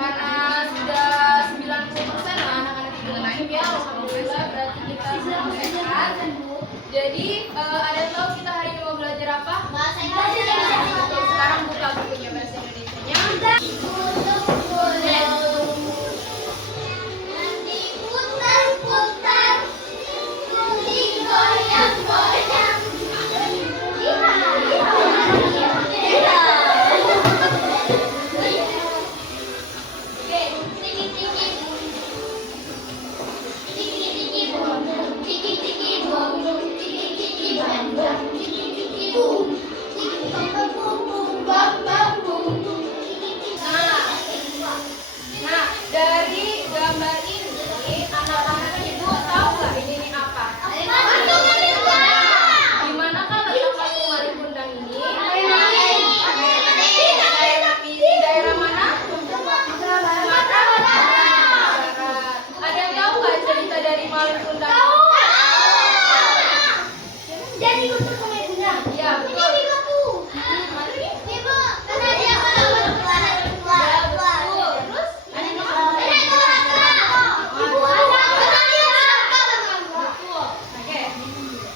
Karena sudah 90% anak-anak itu ya, alhamdulillah berarti kita selesai. Jadi ada tahu kita hari ini mau belajar apa? Bahasa Indonesia. Sekarang buka bukunya bahasa Indonesianya. Putar-putar, goyang-goyang. Nah, dari gambar ini anak-anak ibu tahu nggak ini apa? Di manakah letak patung Wali Kundang ini? Daerah mana? Sumatera Barat. Ada yang tahu nggak cerita dari Wali Kundang? Jadi untuk pemainnya. Iya, betul.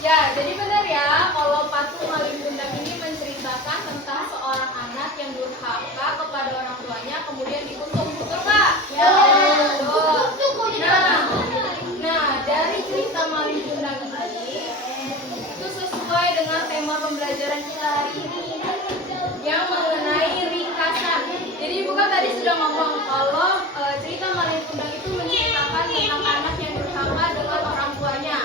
Ya, jadi benar ya, kalau patung Wali Kundang ini menceritakan tentang seorang anak yang durhaka kepada orang tuanya, kemudian dikutuk, betul nggak? Ya. Betul. Nah, dari cerita Wali Kundang ini, itu sesuai dengan tema pembelajaran kita hari ini, yang mengenai ringkasan. Jadi ibu kan tadi sudah ngomong kalau cerita Wali Kundang itu menceritakan tentang anak yang durhaka dengan orang tuanya,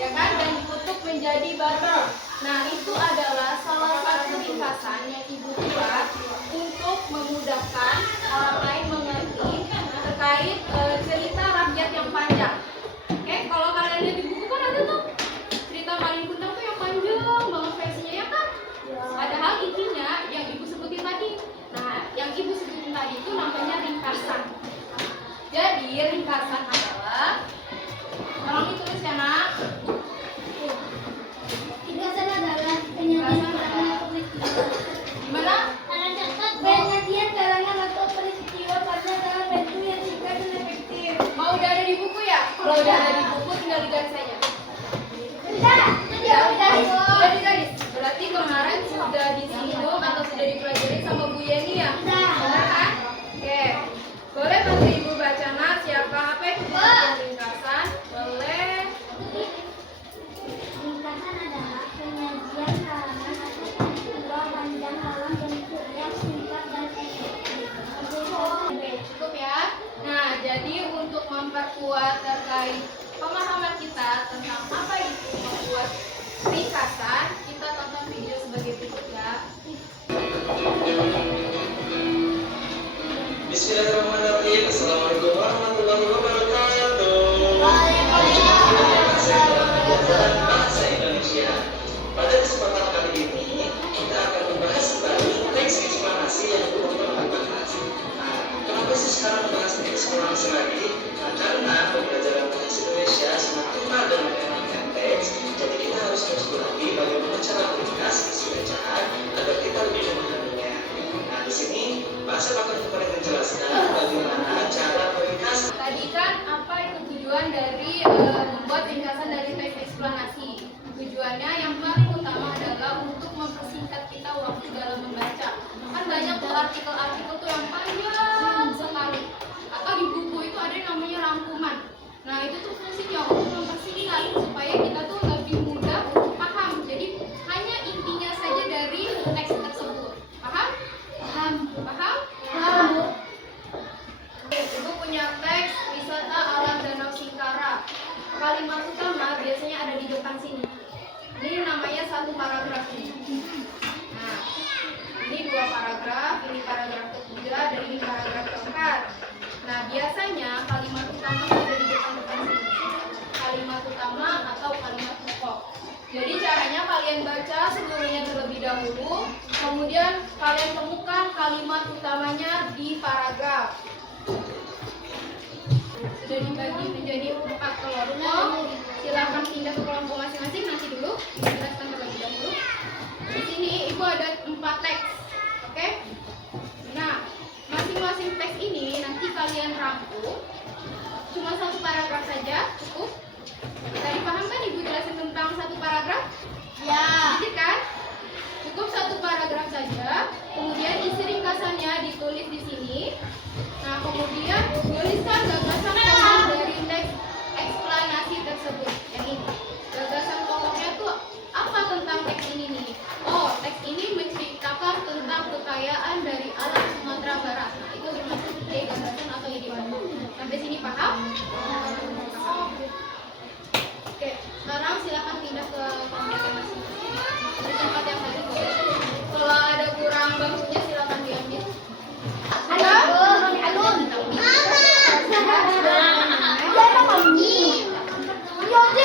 ya kan, dan dikutuk menjadi barbar. Nah, itu adalah salah satu ringkasan yang ibu buat untuk memudahkan orang lain mengerti terkait cerita rakyat yang panjang. Oke, kalau kalian lihat di buku kan ada tuh cerita Wali Kundang tuh yang panjang banget versinya, ya kan? Padahal intinya yang ibu sebutin tadi. Nah, yang ibu sebutin tadi itu namanya ringkasan. Jadi ringkasan adalah, tolong ditulis ya nak. Ringkasan adalah penyajian atau peristiwa. Gimana? Penyajian karangan atau peristiwa pada dalam bentuk yang singkat dan efektif. Mau udah ada di buku ya? Kalau udah ada di buku tinggal digaris saja. Udah digaris. Berarti kemarin sudah disinggung atau sudah dipelajari sama Bu Yeni ya? Benar kan? Oke. Boleh bantu ibu baca nak siapa HP ringkasan? Boleh. kalimat utama biasanya ada di depan sini. Ini namanya satu paragraf ini. Nah, ini 2 paragraf, ini paragraf ketiga, dan ini paragraf keempat. Nah, biasanya kalimat utama ada di depan sini. Kalimat utama atau kalimat pokok. Jadi caranya kalian baca seluruhnya terlebih dahulu, kemudian kalian temukan kalimat utamanya di paragraf. Sudah dibagi menjadi 4 kelompok. Silakan pindah ke kelompok masing-masing nanti dulu. Dijelaskan terlebih dahulu. Di sini ibu ada 4 teks, oke? Nah, masing-masing teks ini nanti kalian rangkum. Cuma 1 paragraf saja cukup. Tadi paham kan ibu jelasin tentang 1 paragraf? Ya. Sedikit kan? Cukup 1 paragraf saja. Kemudian isi ringkasannya ditulis di sini. Nah, kemudian tuliskan gagasan pokok dari teks eksplanasi tersebut. Yang ini. Gagasan pokoknya tuh apa tentang teks ini nih? Oh, teks ini menceritakan tentang kekayaan dari alam Sumatera Barat. Nah, itu bermaksud sebagai gagasan atau ide pokok. Sampai sini paham? Oke, sekarang silakan pindah ke kelompok masing-masing. Di tempat yang tadi boleh. Kalau ada kurang bangkunya silakan diambil. Alun. Mama. Mama.